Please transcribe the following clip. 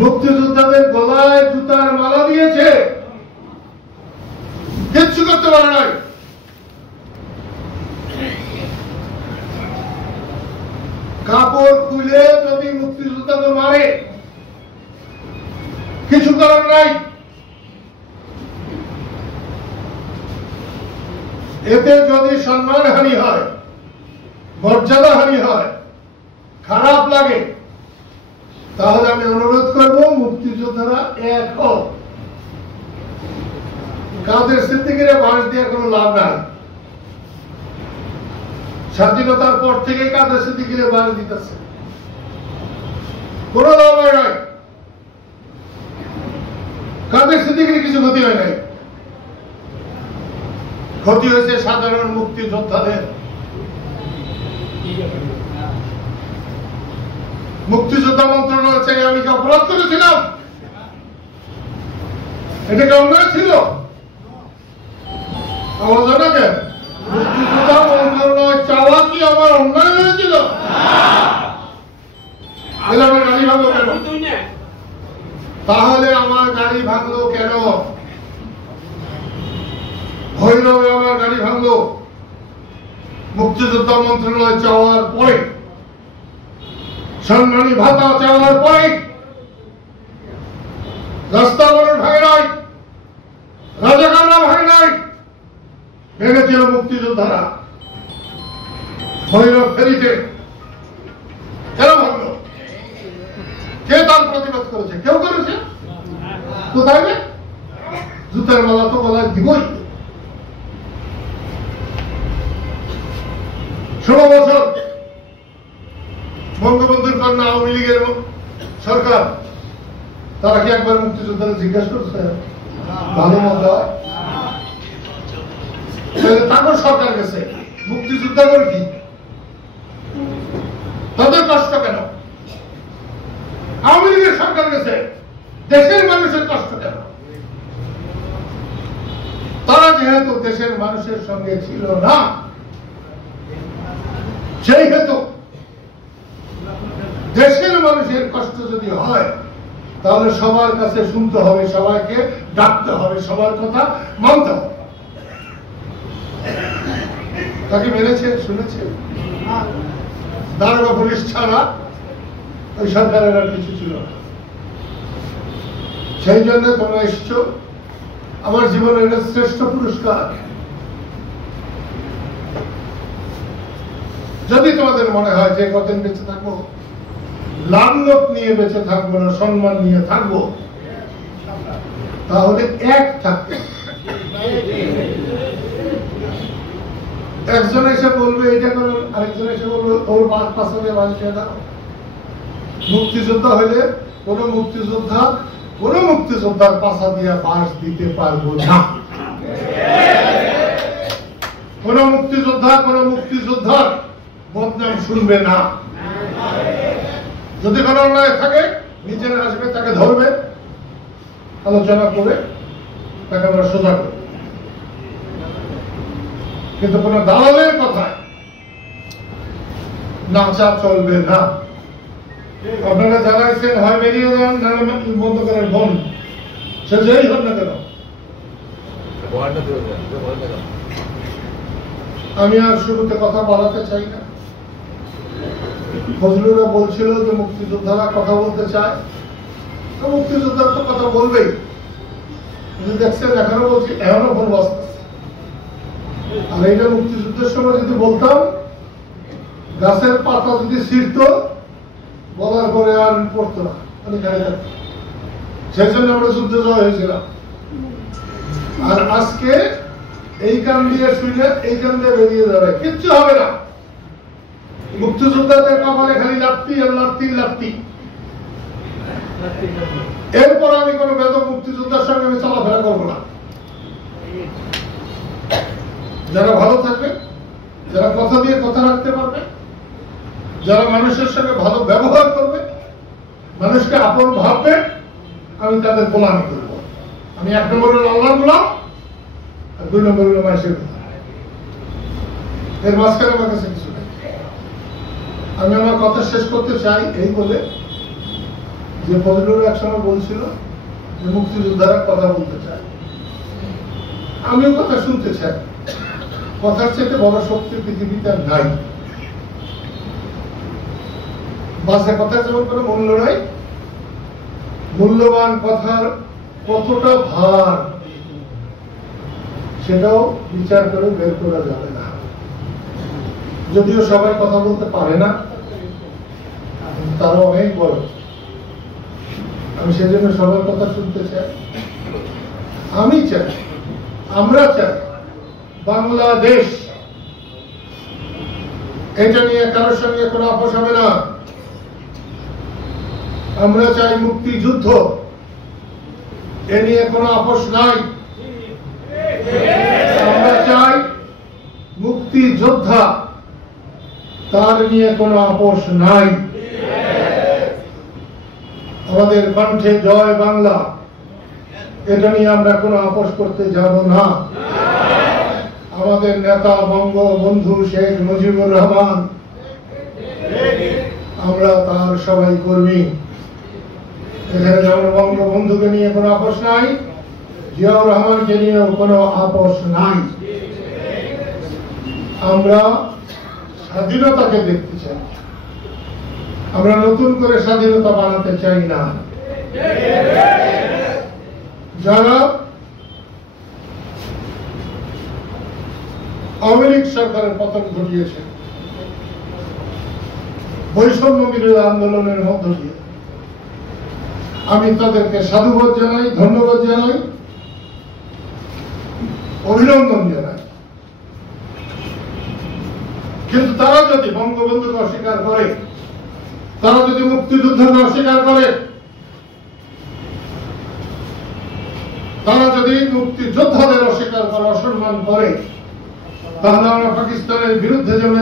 মুক্তিযোদ্ধাদের গলায় জুতার মালা দিয়েছে, কিচ্ছু করতে পারে নাই। কাপড় খুলে যদি মুক্তিযোদ্ধাকে মারে, কিছু করার নাই। এতে যদি সম্মানহানি হয়, মর্যাদাহানি হয়, খারাপ লাগে, তাহলে আমি অনুরোধ করব মুক্তিযোদ্ধারা এক হোক। কাদের সিদ্দিকীরে বাঁশ দিয়ে কোনো লাভ নাই। স্বাধীনতার পর থেকে কাদের সিদ্দিকীরে বাঁশ দিতেছে, কোনো লাভ হয় নাই। কাদের সিদ্দিকীর কিছু ক্ষতি হয় নাই, ক্ষতি হয়েছে সাধারণ মুক্তিযোদ্ধাদের। মুক্তিযোদ্ধা মন্ত্রণালয় চাই আমি কি অপরাধ করেছিলাম? এটা কি অন্যায় ছিল? আমার জানা কেন মুক্তিযোদ্ধা মন্ত্রণালয় চাওয়া কি আমার অন্যায় হয়েছিল? আমার গাড়ি ভাঙলো কেন? তাহলে আমার গাড়ি ভাঙলো কেন? ভৈরবে আমার গাড়ি ভাঙলো মুক্তিযোদ্ধা মন্ত্রণালয় চাওয়ার পরে, সম্মানী ভাতা চাওয়ার পরে। রাস্তা মানুষ ভাঙে নাই, রাজাকাররা ভাঙে নাই, ভেঙেছিল মুক্তিযোদ্ধারা। ভৈরব ফেরিতে কেন ভাঙলো? কে তার প্রতিবাদ করেছে? কেউ করেছে? কোথায়? জুতার মালা তো গলায় দিবই। 16 বছর বঙ্গবন্ধুর কন্যা আওয়ামী লীগের সরকার, তারা কি একবার মুক্তিযোদ্ধারা জিজ্ঞাসা করছে ভালো মন্দ? তারপর সরকার গেছে, মুক্তিযোদ্ধা করে কি? তাদের কষ্ট কেন? আওয়ামী লীগের সরকার গেছে, দেশের মানুষের কষ্ট কেন? তারা যেহেতু দেশের মানুষের সঙ্গে ছিল না, সেই হেতু দেশের মানুষের কষ্ট যদি হয়, তাহলে সবার কাছে শুনতে হবে, সবাইকে ডাকতে হবে, সবার কথা মানতে হবে। তাকে মেনেছে, শুনেছে? দারোগা পুলিশ ছাড়া ওই সরকারের আর কিছু ছিল না। সেই জন্য তোমরা এসছো, আমার জীবনের শ্রেষ্ঠ পুরস্কার। যদি তোমাদের মনে হয় যে কতদিন বেঁচে থাকবো, লাভ লোক নিয়ে বেঁচে থাকবো না, সম্মান নিয়ে থাকবো, তাহলে এক থাকতে। একজন এসে বলবে এটা করো, আরেকজন এসে বলবে ওর পাশে মানুষকে দাও। মুক্তিযোদ্ধা হইলে কোন মুক্তিযোদ্ধার পাশা দিয়ে বাঁশ দিতে পারবো না। কোন মুক্তিযোদ্ধার বদনাম শুনবে না। যদি কোনো অন্যায় থাকে, নিজের আসবে, তাকে ধরবে, আলোচনা করে তাকে আমরা সোজা করব। কিন্তু কোন দালালের কথায় নাচা চলবে না। আপনারা জানাইছেন হয় বেরিয়ে যান, বন্ধ করার বন, সে যেই হন না কেন। আমি আর শুরুতে কথা বলাতে চাই না। ফজলুরা বলছিল যে মুক্তিযোদ্ধারা কথা বলতে চায়, তো মুক্তিযোদ্ধারা তো কথা বলবেই। দেখছেন এখনো বলছি, এখনো ফোন বাজতেছে। আর এইটা মুক্তিযুদ্ধের সময় যদি বলতাম, গাছের পাতা যদি ছিঁড়ত, বলার পরে আর পড়তো না, আমি খাই থাকতাম। সেই জন্য আমরা যুদ্ধে জয় হয়েছিলাম। আর আজকে এই কান দিয়ে শুনে এই কান দিয়ে বেরিয়ে যাবে, কিচ্ছু হবে না। মুক্তিযোদ্ধাদের কপালে খালি লাত্তি আর লাত্তি লাত্তি। এরপর আমি কোন বেদক মুক্তিযোদ্ধার সঙ্গে আমি চলাফেরা করবো না। যারা ভালো থাকবে, যারা কথা দিয়ে কথা রাখতে পারবে, যারা মানুষের সঙ্গে ভালো ব্যবহার করবে, মানুষকে আপন ভাববে, আমি তাদের গোলামি করব। আমি 1 নম্বর হলো আল্লাহর গোলাম, আর 2 নম্বর হলো মানুষের গোলাম। এর মাঝখানে আমার কাছে কিছু নেই। আমি আমার কথা শেষ করতে চাই এই বলে যে ফজলুর একসময় বলছিল যে মুক্তিযোদ্ধারা কথা বলতে চায়, আমিও কথা শুনতে চাই। কথার চাইতে বড় শক্তি পৃথিবীতে আর নাই। বাসা কথার যেমন কোনো মূল্য নাই, মূল্যবান কথার কতটা ভার সেটাও বিচার করে বের করা যাবে না। যদিও সবাই কথা বলতে পারে না, তারা অনেক বড়। আমি সেজন্য সবার কথা শুনতে চাই। আমি চাই, আমরা চাই বাংলাদেশ, এটা নিয়ে কারোর সঙ্গে কোনো আপোষ হবে না। আমরা চাই মুক্তিযুদ্ধ, এ নিয়ে কোনো আপোষ নাই। আমরা চাই মুক্তিযোদ্ধা, তার নিয়ে কোনো আপোষ নাই। আমাদের কণ্ঠে জয় বাংলা, এটা নিয়ে আমরা কোনো আপোষ করতে যাব না। আমাদের নেতা বঙ্গবন্ধু শেখ মুজিবুর রহমান, আমরা তার সবাই কর্মী। এখানে যেমন বঙ্গবন্ধুকে নিয়ে কোনো আপোষ নাই, জিয়াউর রহমানকে নিয়েও কোনো আপোষ নাই। আমরা স্বাধীনতাকে দেখতে চাই, আমরা নতুন করে স্বাধীনতা বানাতে চাই না। যারা আওয়ামী লীগ সরকারের পতন ঘটিয়েছে বৈষম্য বিরোধী আন্দোলনের মধ্য দিয়ে, আমি তাদেরকে সাধুবাদ জানাই, ধন্যবাদ জানাই, অভিনন্দন জানাই। কিন্তু তারা যদি বঙ্গবন্ধুকে অস্বীকার করে, তারা যদি মুক্তিযুদ্ধকে অস্বীকার করে, তারা যদি মুক্তিযোদ্ধাদের অস্বীকার করে, অসম্মান করে, তাহলে আমরা পাকিস্তানের বিরুদ্ধে জমে